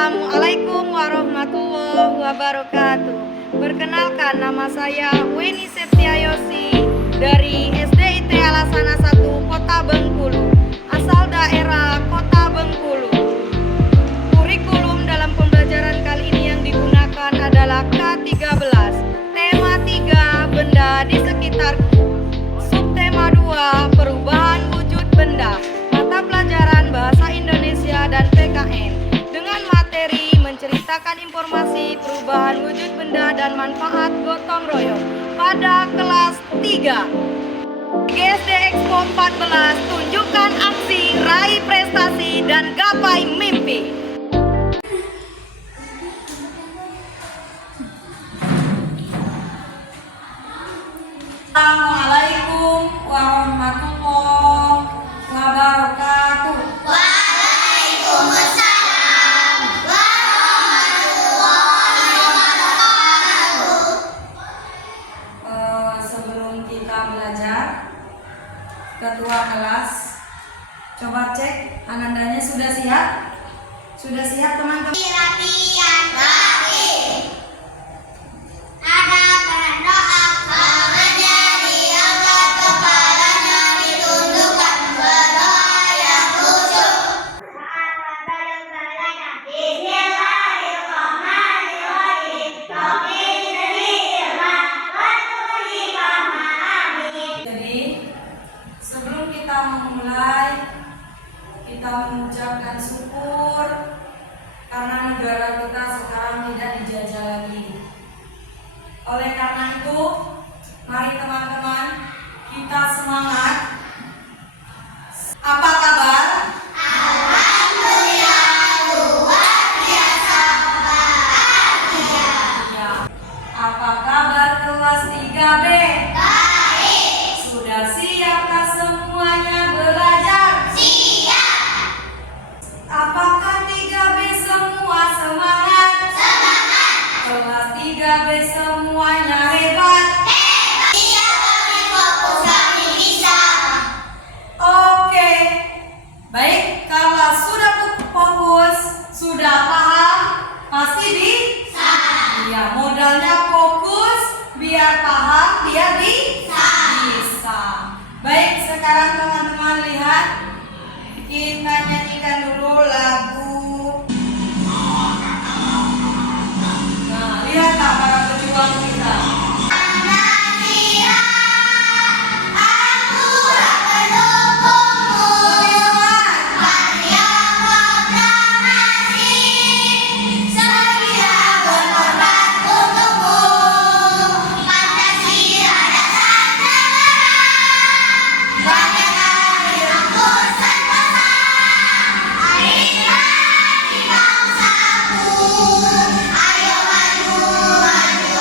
Assalamualaikum warahmatullahi wabarakatuh. Perkenalkan, nama saya Weni Septiayosi dari SDIT Alasana 1 Kota Bengkulu, asal daerah Kota Bengkulu. Kurikulum dalam pembelajaran kali ini yang digunakan adalah K13. Tema 3, benda di sekitarku. Subtema 2, perubahan wujud benda. Mata pelajaran Bahasa Indonesia dan PKN. Dengan materi menceritakan informasi perubahan wujud benda dan manfaat gotong royong pada kelas 3. GSD Expo 14, tunjukkan aksi, raih prestasi, dan gapai mimpi. Assalamualaikum warahmatullahi wabarakatuh. Waalaikumsalam warahmatullahi wabarakatuh. Sebelum kita belajar, ketua kelas coba cek anandanya sudah siap? Sudah siap teman-teman? Latihan rapi. Ada berdoa menjadi angkat kepalanya ditundukkan berdoa yang khusyuk. Jadi sebelum kita memulai, kita mengucapkan syukur karena negara kita sekarang tidak dijajah lagi. Oleh karena itu, mari teman-teman kita semangat. Apa kabar? Alhamdulillah luar biasa bahagia. Ya. Apa kabar kelas 3B? Baik. Sudah siapkah semuanya belajar? Siap. Apakah 3B semua semangat? Semangat. Kelas 3B semuanya hebat. Hebat. Siap kami fokus kami bisa. Oke. Baik, kalau sudah fokus, sudah paham, pasti bisa. Ya, modalnya fokus, biar paham, biar bisa. Baik, sekarang teman-teman lihat, kita nyanyikan dulu lagu. Nah, lihatlah para pejuang kita. Lebih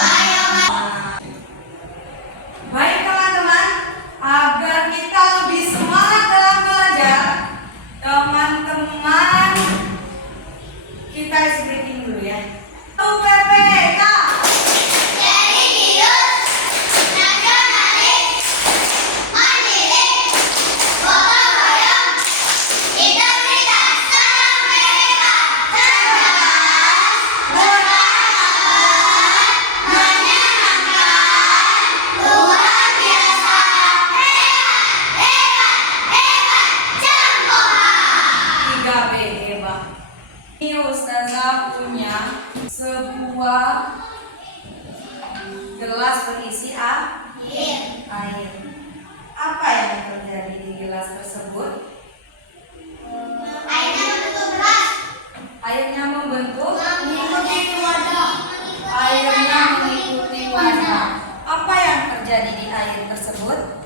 semangat. Baik teman-teman, agar kita lebih semangat dalam belajar, teman-teman kita isi breaking dulu ya. UPPK ini Ustazah punya sebuah gelas berisi air. Apa yang terjadi di gelas tersebut? Airnya membentuk airnya mengikuti wadah. Apa yang terjadi di air tersebut?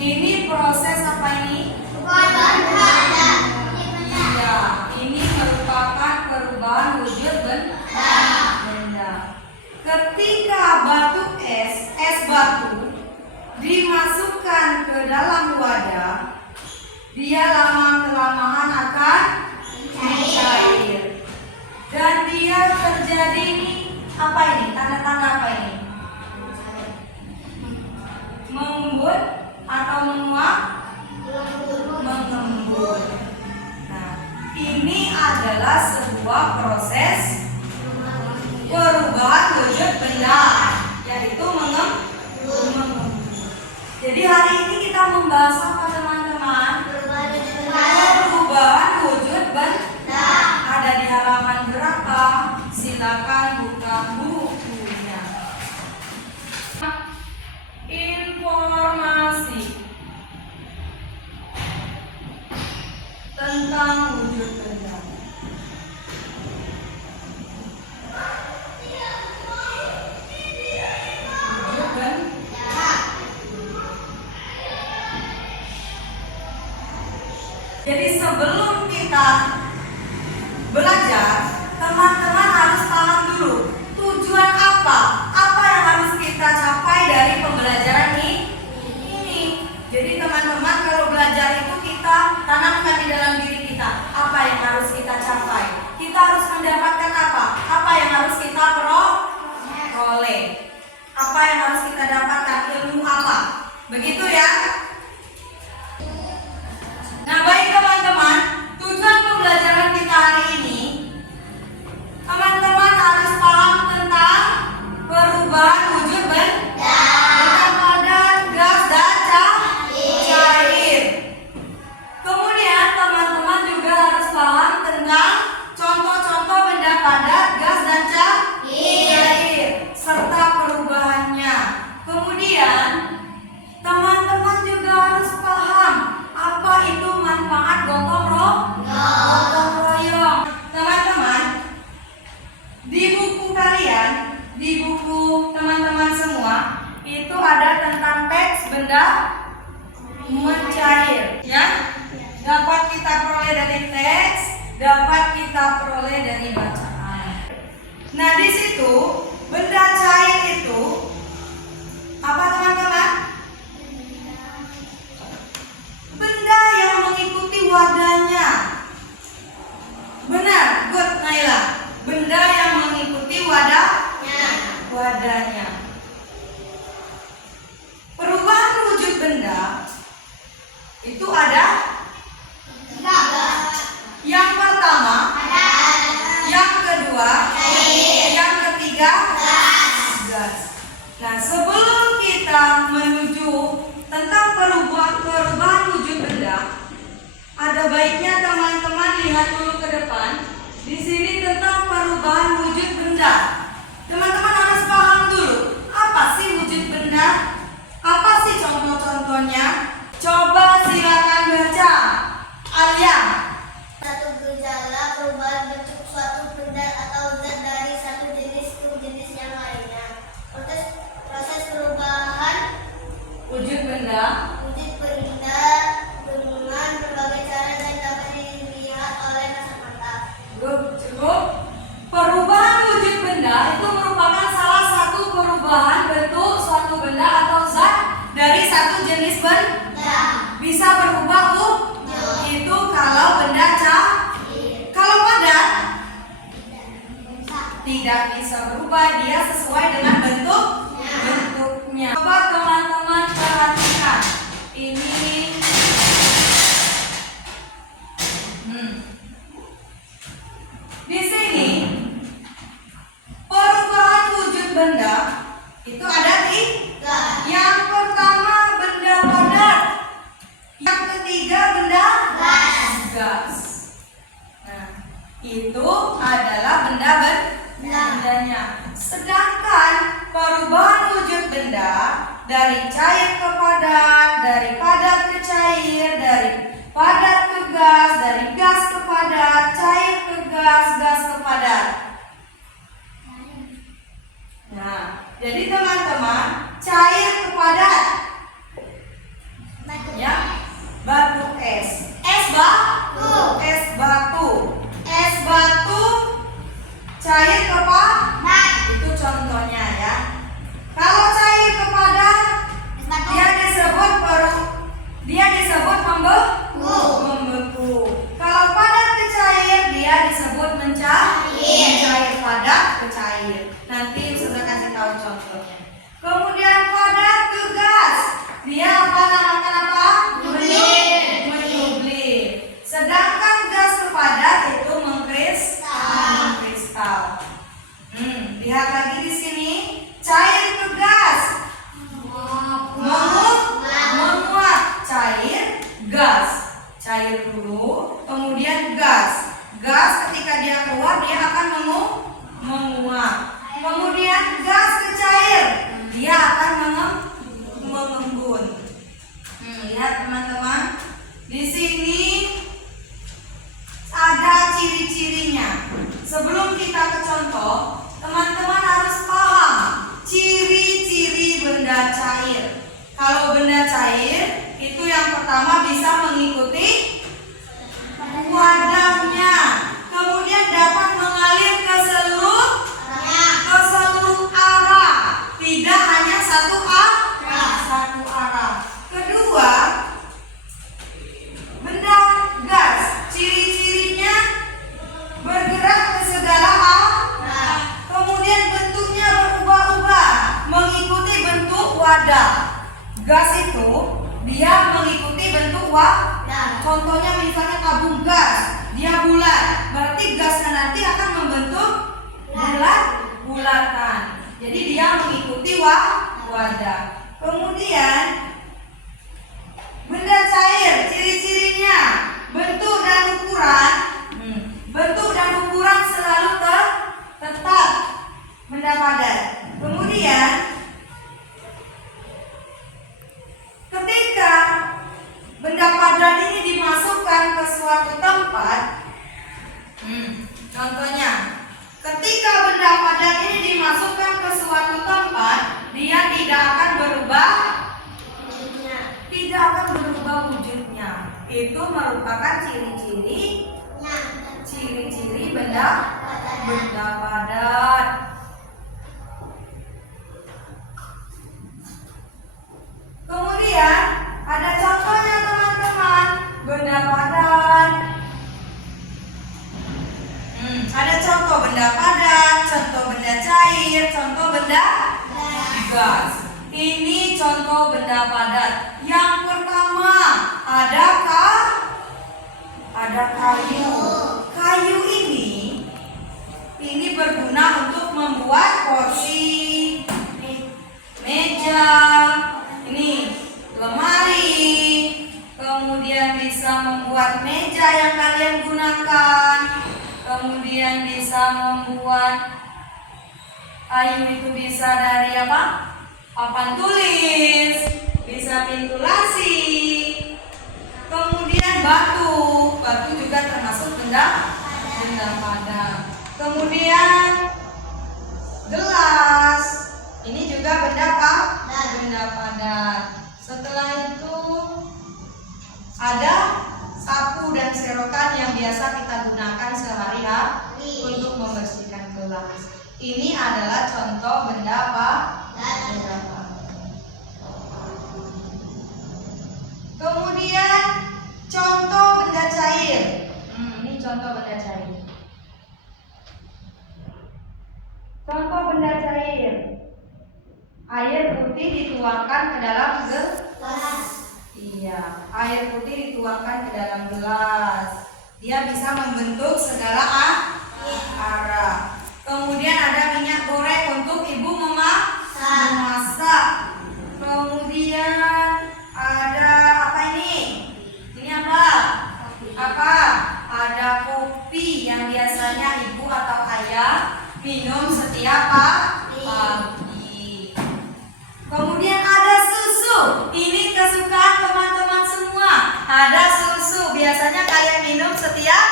Ini proses apa ini? Ya, ini merupakan perubahan wujud benda. Ketika batu es batu dimasukkan ke dalam wadah, dia lama-kelamaan akan cair. Dan dia terjadi ini apa ini? Tanda-tanda apa ini? Mengembut atau menguap? Mengembut. Nah, ini membahas apa teman-teman? Perubahan wujud benda. Ada di halaman berapa? Silakan buka bukunya. Informasi tentang wujud benda. Wujud benda. Jadi sebelum kita belajar, teman-teman harus paham dulu tujuan apa yang harus kita capai dari pembelajaran ini. Jadi teman-teman kalau belajar itu kita tanamkan di dalam diri kita apa yang harus kita capai. Kita harus mendapatkan apa? Apa yang harus kita peroleh? Apa yang harus kita dapatkan? Ilmu apa? Begitu ya. Nah baik teman-teman, tujuan pembelajaran kita hari ini, teman-teman harus paham tentang perubahan wujud benda padat, gas, dan cair. Kemudian teman-teman juga harus paham tentang contoh-contoh benda padat, gas, dan cair, serta perubahannya. Kemudian teman-teman juga harus paham apa itu manfaat gotong royong. Teman-teman, di buku kalian, di buku teman-teman semua, itu ada tentang teks benda mencair, ya. Dapat kita peroleh dari teks, dapat kita peroleh dari bacaan. Nah, di situ benda cair itu apa teman-teman? Benda yang mengikuti wadahnya. Benar, good Naila. Benda yang mengikuti wadahnya. Perubahan wujud benda itu ada yang pertama, yang kedua, yang ketiga, gas. Nah, sebelum kita menuju tentang perubahan wujud benda, ada baiknya teman-teman lihat dulu ke depan. Di sini tentang perubahan wujud benda. Teman-teman harus paham dulu, apa sih wujud benda? Apa sih contoh-contohnya? Coba silakan baca. Alia. Satu gejala perubahan bentuk suatu benda atau zat dari satu jenis ke jenis yang lainnya. Proses perubahan Wujud benda dengan berbagai cara dan dapat dilihat oleh kasat mata. cukup. Perubahan wujud benda itu merupakan salah satu perubahan bentuk suatu benda atau zat dari satu jenis benda. Bisa berubah itu kalau benda cair. Kalau padat tidak bisa berubah, dia sesuai dengan bentuknya. Coba teman-teman perhatikan ini. Di sini perubahan wujud benda itu ada tiga. Yang pertama benda padat, yang ketiga benda gas. Nah, itu adalah bendanya. Sedangkan perubahan wujud benda dari cair ke padat, dari padat ke cair, dari padat ke gas, dari gas ke padat, cair ke gas, gas ke padat. Nah, jadi teman-teman, cair ke padat, ya, batu es, es batu, cair ke padat, itu contohnya ya. Kalau cair ke padat, dia disebut membeku. Kalau padat ke cair, dia disebut mencair. Padat ke cair. Nanti sudah kasih tahu contohnya. Kemudian padat ke gas, dia namakan apa? Menyublim. Sedangkan gas ke padat itu mengkristal. Lihat lagi di sini, cair ke gas, menguap, cair cair dulu, kemudian gas. Gas ketika dia keluar dia akan menguap. Kemudian gas ke cair, dia akan mengembun. Lihat teman-teman, di sini ada ciri-cirinya. Sebelum kita ke contoh, teman-teman harus paham ciri-ciri benda cair. Kalau benda cair itu yang pertama bisa mengikuti wadahnya, kemudian dapat mengalir ke seluruh arah, tidak hanya satu arah. Kedua, benda gas, ciri-cirinya bergerak ke segala arah, kemudian bentuknya berubah-ubah mengikuti bentuk wadah. Gas itu dia mengikuti bentuk wadah. Contohnya misalnya tabung gas, dia bulat, berarti gasnya nanti akan membentuk bulatan. Jadi dia mengikuti wadah. Kemudian benda cair, ciri-cirinya bentuk dan ukuran. Bentuk dan ukuran selalu tetap benda padat. Kemudian ketika benda padat ini dimasukkan ke suatu tempat, contohnya, ketika benda padat ini dimasukkan ke suatu tempat, dia tidak akan berubah wujudnya. Itu merupakan ciri-ciri benda padat. Kemudian ada contohnya teman-teman, benda padat. Ada contoh benda padat, contoh benda cair, contoh benda gas. Ini contoh benda padat. Yang pertama ada kayu. Kayu ini berguna untuk membuat kursi, meja, ini lemari, kemudian bisa membuat meja yang kalian gunakan, kemudian bisa membuat kayu itu bisa dari apa? Papan tulis, bisa pintu lasi, kemudian batu juga termasuk benda padat. Kemudian gelas, ini juga benda padat. Setelah itu ada sapu dan serokan yang biasa kita gunakan sehari-hari untuk membersihkan gelas. Ini adalah contoh benda padat. Kemudian contoh benda cair. Ini contoh benda cair. Contoh benda cair. Air putih dituangkan ke dalam gelas. Iya, air putih dituangkan ke dalam gelas. Dia bisa membentuk segala arah. Kemudian ada minyak goreng untuk ibu memasak. Kemudian ada apa ini? Ini apa? Ada kopi yang biasanya ibu atau ayah minum setiap pagi. Kemudian ada susu. Ini kesukaan teman-teman semua. Ada susu. Biasanya kalian minum setiap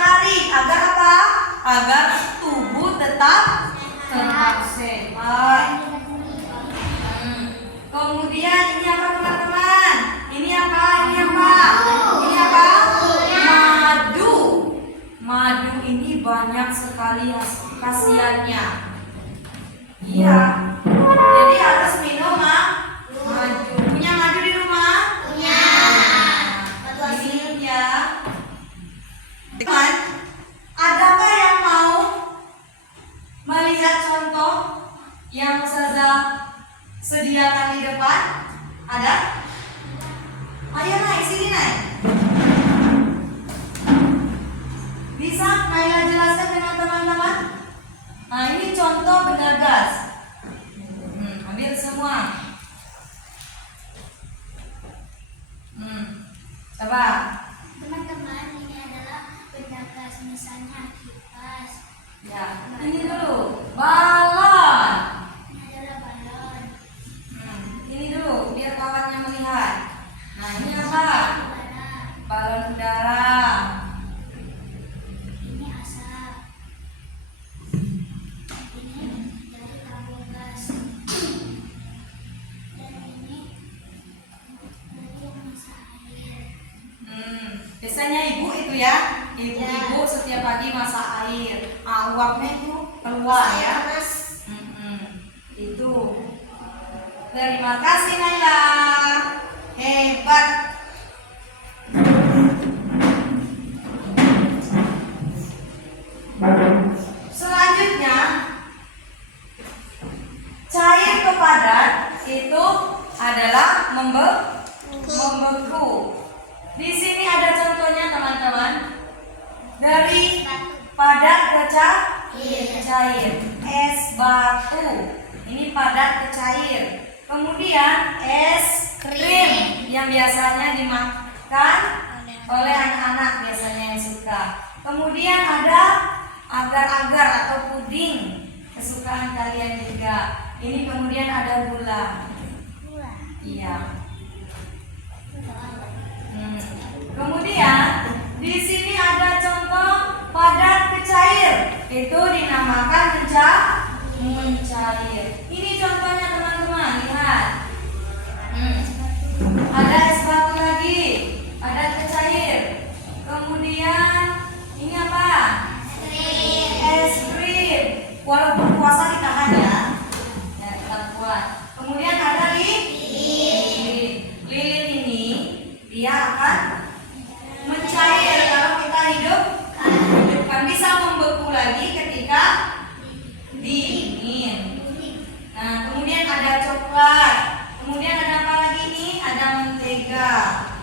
hari. Agar apa? Agar tubuh tetap sehat. Kemudian ini apa teman-teman? Ini apa? Madu. Madu ini banyak sekali khasiatnya. Iya. Jadi harus minum madu. Punya madu di rumah? Punya. Minum ya. Teman, adakah yang mau melihat contoh yang Ustazah sediakan di depan? Ada? Ayo naik, sini naik. Bisa Naila jelaskan dengan teman-teman? Nah, ini contoh benda gas. Ambil semua. Coba. Teman-teman, ini adalah benda gas, misalnya kipas. Ya, ini dulu. Balon. Ini adalah balon. Ini dulu, biar kawannya melihat. Nah, ini apa? Udara. Balon udara. Ini asap. Ini dari tabung gas. Dan ini dari yang masak air. Biasanya ibu itu ya, ibu-ibu setiap pagi masak air. Uapnya itu keluar ya. Itu. Terima kasih Naila. Hebat. Selanjutnya, cair ke padat itu adalah membeku. Di sini ada contohnya teman-teman. Dari padat ke cair. Es batu. Ini padat ke cair. Kemudian es krim yang biasanya dimakan oleh anak-anak biasanya yang suka. Kemudian ada agar-agar atau puding kesukaan kalian juga. Ini kemudian ada gula. Iya. Kemudian di sini ada contoh padat ke cair. Itu dinamakan mencair. Ini contohnya teman-teman, lihat. Ada es batu lagi, padat ke cair. Kemudian ini apa? Es krim. Walaupun puasa ditahan ya. Ya, kita kuat. Kemudian ada lilin. Lilin ini dia akan mencair kalau kita hidupkan, bisa membeku lagi ketika dingin. Nah, kemudian ada coklat. Kemudian ada apa lagi nih? Ada mentega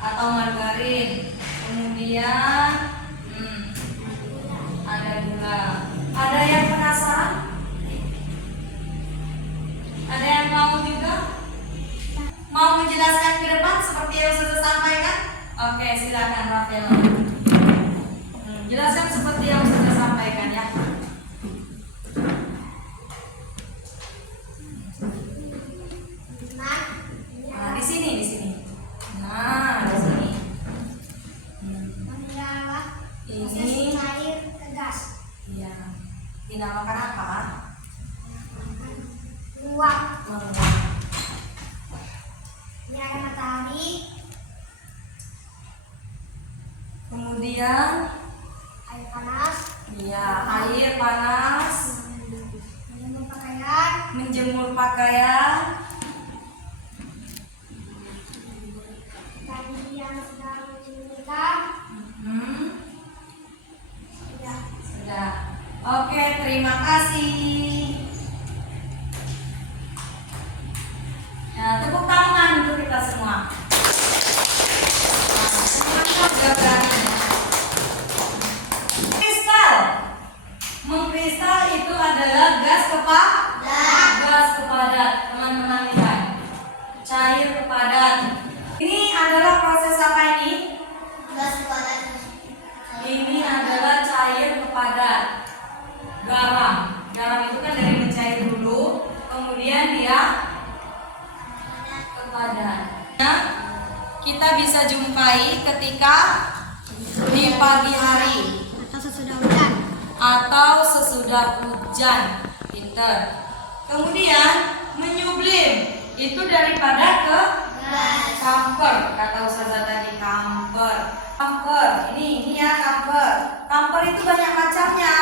atau margarin. Kemudian ada gula. Ada yang penasaran? Ada yang mau juga? Mau menjelaskan ke depan seperti yang sudah sampaikan? Oke, silakan Rafael. Jelaskan seperti yang sudah sampaikan ya. Nah, di sini. Nah, di sini. Ini air ke gas. ya. Dinamakan apa? Uap. Menguap. Ini ada matahari. Kemudian Air panas. ya, air panas, Menjemur pakaian. menjemur pakaian. Tadi yang sedang menyemburkan. Sudah. Oke, terima kasih. Nah, tepuk tangan untuk kita semua. Nah, semuanya udah berani ya. Kristal. Mengkristal itu adalah gas kepadat. Teman-teman lihat. Cair ke padat. Ini adalah proses apa ini? Gas panas. Ini adalah cair ke padat. Garam. Garam itu kan dari mencair dulu, kemudian dia ke padat. Nah, kita bisa jumpai ketika di pagi hari atau sesudah hujan. Pinter. Kemudian menyublim itu dari padat ke kamper. Kata Ustazah tadi kamper. Kamper. Ini ya kamper. Kamper itu banyak macamnya.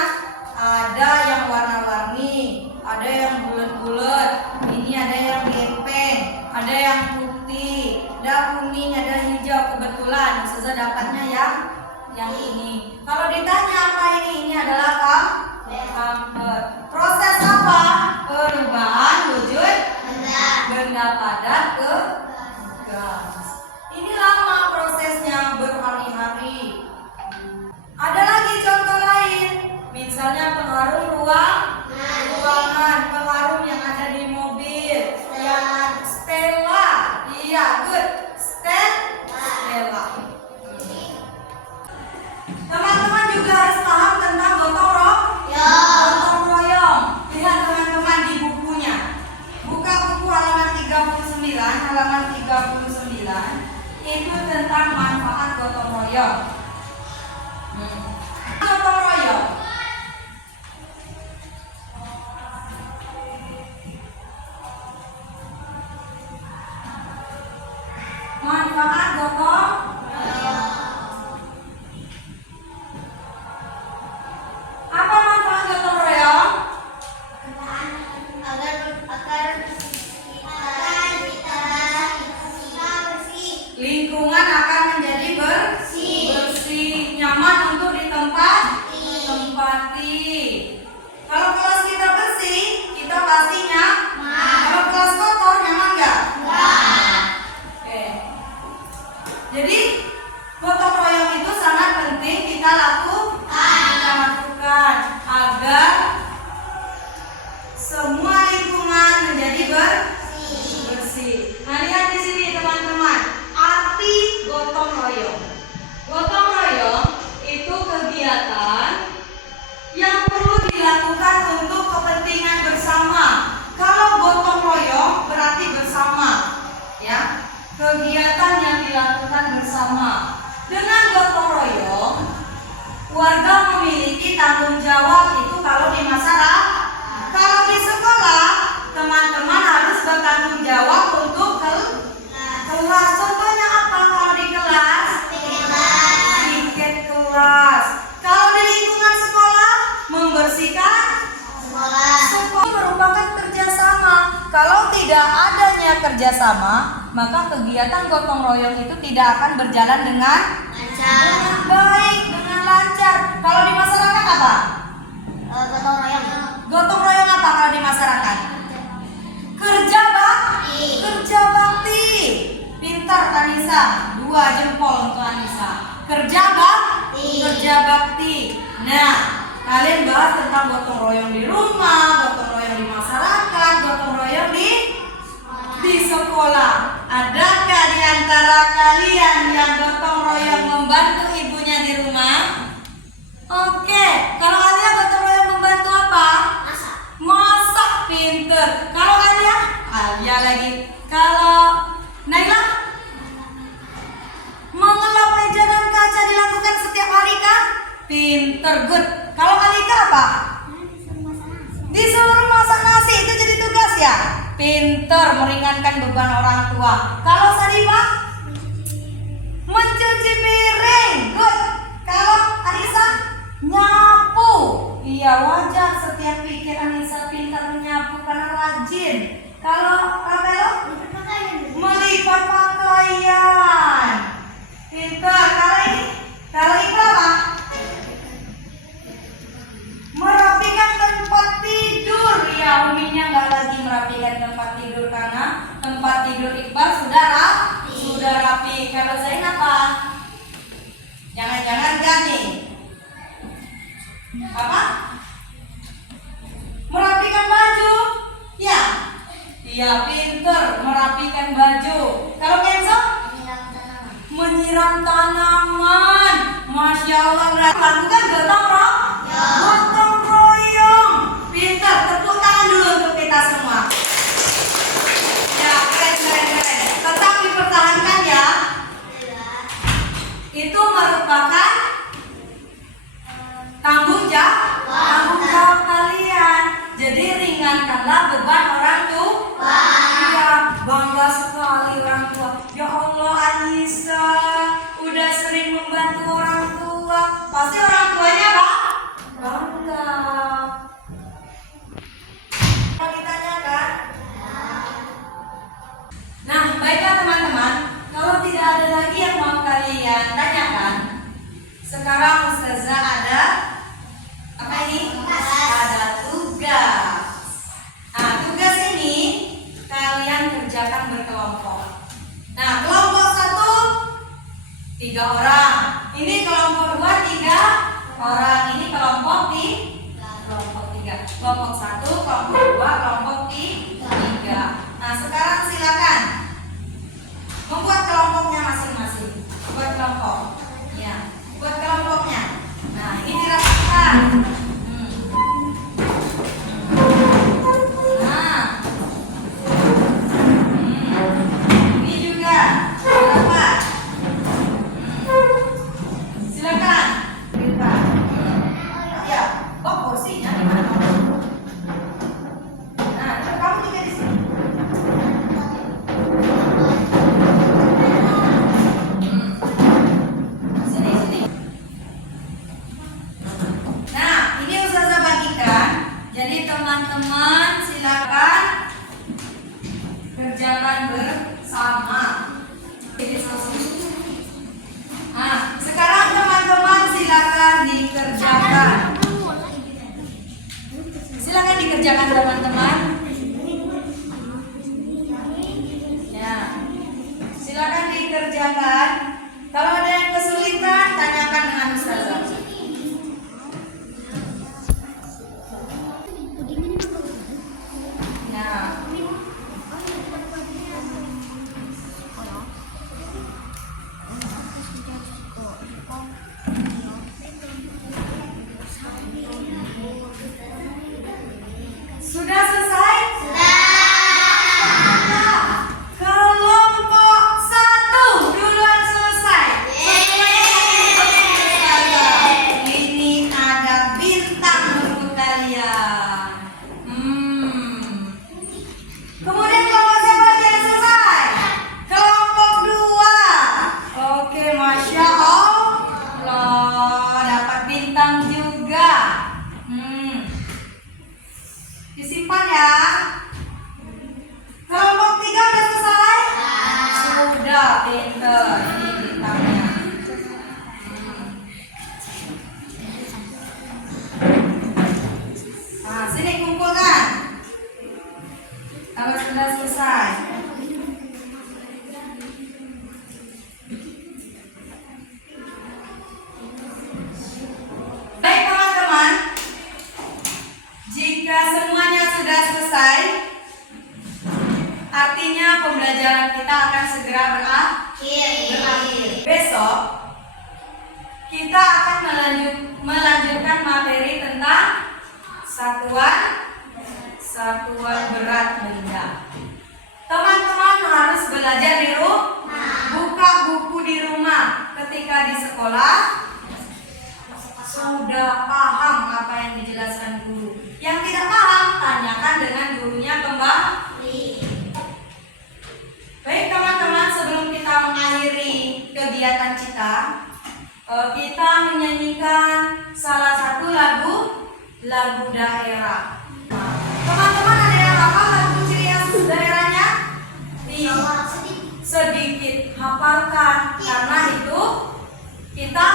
Ada yang warna-warni, ada yang bulat-bulat. Ini ada yang gepeng, ada yang putih, ada kuning, ada hijau. Kebetulan Ustazah dapatnya yang ini. Kalau ditanya apa ini adalah kamper. Proses apa? Perubahan wujud benda padat ke gas. Ini lama prosesnya, berhari-hari. Ada lagi contoh lain, misalnya pengharum ruangan, pengharum yang ada di mobil, yang Stella. Iya, good. Stella. Teman-teman juga harus paham tentang gotong royong. Lihat teman-teman di bukunya. Buka buku halaman 39 itu tentang manfaat gotong royong. Gotong royong. Manfaat gotong royong. Apa manfaat gotong royong? Lingkungan akan menjadi bersih, nyaman untuk ditempati. Kalau kelas kita bersih, kita pastinya. Kalau kelas kotor, nyaman nggak? Oke. Jadi gotong royong itu sangat penting kita lakukan agar semua lingkungan menjadi bersih. Nah, lihat di sini teman-teman, arti gotong royong. Gotong royong itu kegiatan yang perlu dilakukan untuk kepentingan bersama. Kalau gotong royong berarti bersama, ya. Kegiatan yang dilakukan bersama. Dengan gotong royong, warga memiliki tanggung jawab itu kalau di masyarakat. Kalau di sekolah, teman-teman harus bertanggung jawab untuk kelas. Contohnya apa kalau di kelas? Tiket kelas. Kalau di lingkungan sekolah, membersihkan sekolah merupakan kerjasama. Kalau tidak adanya kerjasama, maka kegiatan gotong royong itu tidak akan berjalan dengan baik, dengan lancar. Kalau di masyarakat apa? Gotong royong apa kalau di masyarakat? Kerja bakti. Pintar Anissa, 2 jempol untuk Anissa. Kerja bakti. Nah, kalian bahas tentang gotong royong di rumah, gotong royong di masyarakat, gotong royong di sekolah. Adakah di antara kalian yang gotong royong membantu ibunya di rumah? Oke, kalau Alia gotong royong membantu apa? Masak. Pinter. Kalau Alia lagi. Kalau Naila? Mengelap meja dan kaca dilakukan setiap hari kan? Pinter, good. Kalau Alika apa? Disuruh masak nasi, itu jadi tugas ya? Pinter, meringankan beban orang tua. Kalau Sarifah? Mencuci piring, good. Kalau Anissa? Nyapu. Iya, wajar setiap pikir Anissa pintar menyapu karena rajin. Kalau Rapelo? Melipat pakaian. Pintar. Kalau Iqbal apa? Merapikan tempat tidur. Ya, uminya nggak lagi merapikan tempat tidur karena tempat tidur Iqbal sudah rapi. Kalau Zain apa? Jangan-jangan ganti. Apa? Merapikan baju. Ya. Iya, pinter merapikan baju. Kalau Kenzo? Menyiram tanaman. Masya Allah, lakukan gotong royong. Pinter, tepuk tangan dulu untuk kita semua. Ya, keren. Tetap dipertahankan ya. Itu merupakan tanggung jawab kalian. Jadi ringankanlah beban orang tua. Iya, bangga sekali orang tua. Ya Allah, Anissa udah sering membantu orang tua. Pasti orang tuanya bangga. Kalau ditanyakan. Nah, baiklah teman-teman. Kalau tidak ada lagi yang mau kalian tanyakan, sekarang Ustazah ada apa ini? Ada tugas. Nah, tugas ini kalian kerjakan berkelompok. Nah, kelompok 1 3 orang. Ini kelompok 2 3 orang. Ini kelompok 3. Kelompok 1, kelompok 2, kelompok 3. Nah, sekarang silakan membuat kelompoknya masing-masing. Buat kelompok. Ya, buat kelompoknya. dikerjakan teman-teman? Ya, silakan dikerjakan. Kalau ada yang kesulitan, tanyakan dengan Ustazah. Ya. Sudah selesai? Kelompok 1 duluan selesai. Ini ada bintang untuk kalian. Kemudian kelompok siapa lagi yang selesai? Kelompok 2. Oke, Masya Allah, dapat bintang juga. Disimpan ya. Kelompok 3 udah selesai? Sudah, pinter. Ini bintangnya. Nah, sini kumpulkan. Kalau sudah selesai. Baik teman-teman, jika semuanya sudah selesai, artinya pembelajaran kita akan segera berakhir. Besok kita akan melanjutkan materi tentang satuan berat benda. Teman-teman harus belajar di rumah. Buka buku di rumah. Ketika di sekolah sudah paham apa yang dijelaskan guru. Yang tidak paham, tanyakan dengan gurunya kembali. Baik teman-teman, sebelum kita mengakhiri kegiatan kita menyanyikan salah satu lagu daerah. Teman-teman ada yang hafal lagu ciri khas daerahnya? Sedikit hafalkan, karena itu kita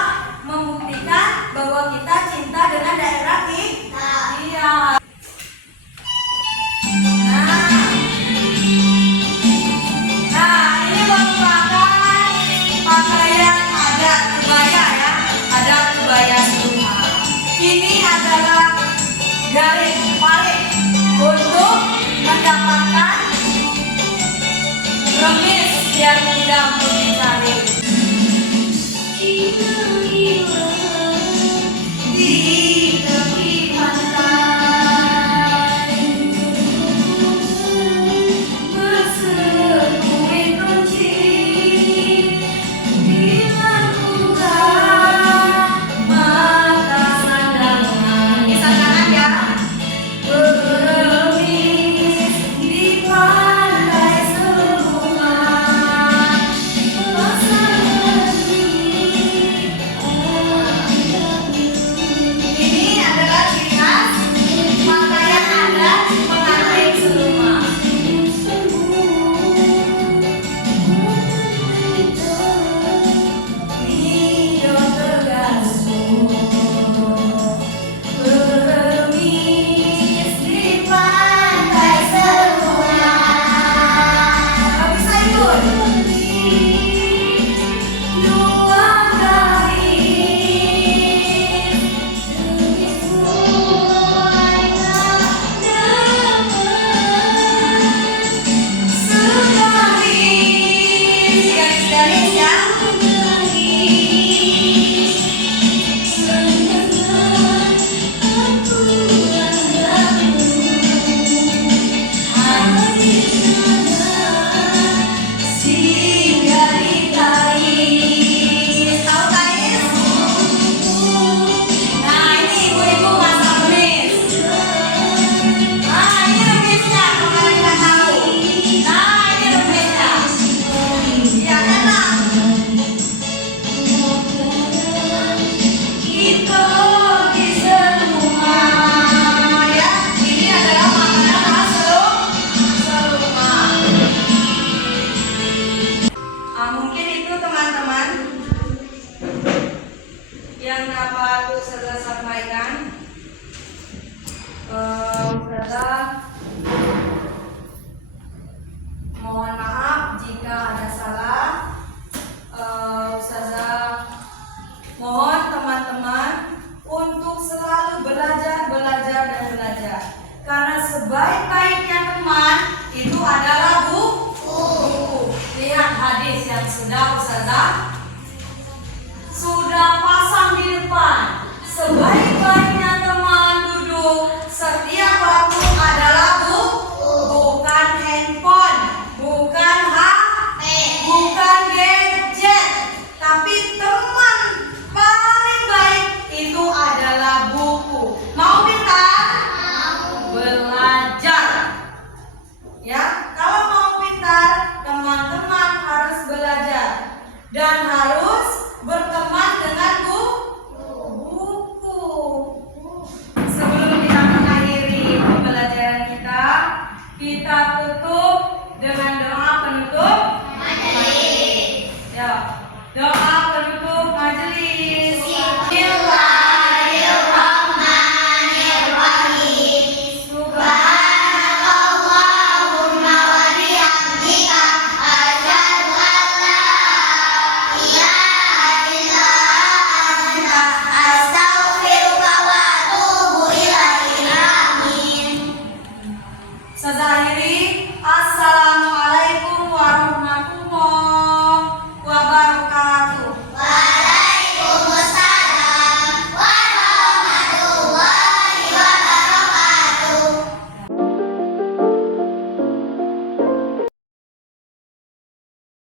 membuktikan bahwa kita cinta dengan daerah kita. Iya. Nah, ini merupakan pakaian adat kebaya ya, adat kebaya Suruh. Ini adalah garis paling untuk mendapatkan remis yang mudah untuk dicari. Di tepi pantai berserui kunci dilakukan mata sandangan. Ini sandangan ya. Berremis di pantai Selungan. Ini adalah ciri khas pakaian adat pengantin Seluma. Lido tergasuh berremis di pantai Seluma. Gak bisa ikut. Dua garis garis ya. Singgah di Thais. Tahu Thais? Nah, ini ibu-ibu masak remis. Nah, ini remisnya, kalau kalian nggak tahu. Nah, ini remisnya. Ya, enak. Itu di Seluma ya. Ini adalah makanan khas Seluma. Mungkin itu teman-teman yang dapat saya sampaikan. Ustazah. Mohon maaf jika ada salah. Ustazah mohon teman-teman untuk selalu belajar dan belajar. Karena sebaik-baiknya teman itu adalah buku. Lihat hadis yang Ustazah sudah pasang di depan. Sebaik-baiknya teman duduk setiap waktu adalah bukan handphone, bukan HP, bukan gadget, tapi teman paling baik itu adalah buku. Mau pintar? Belajar. Ya, kalau mau pintar, teman-teman harus belajar dan harus berteman dengan buku. Sebelum kita mengakhiri pembelajaran kita tutup dengan doa penutup majelis. Ya, doa penutup majelis.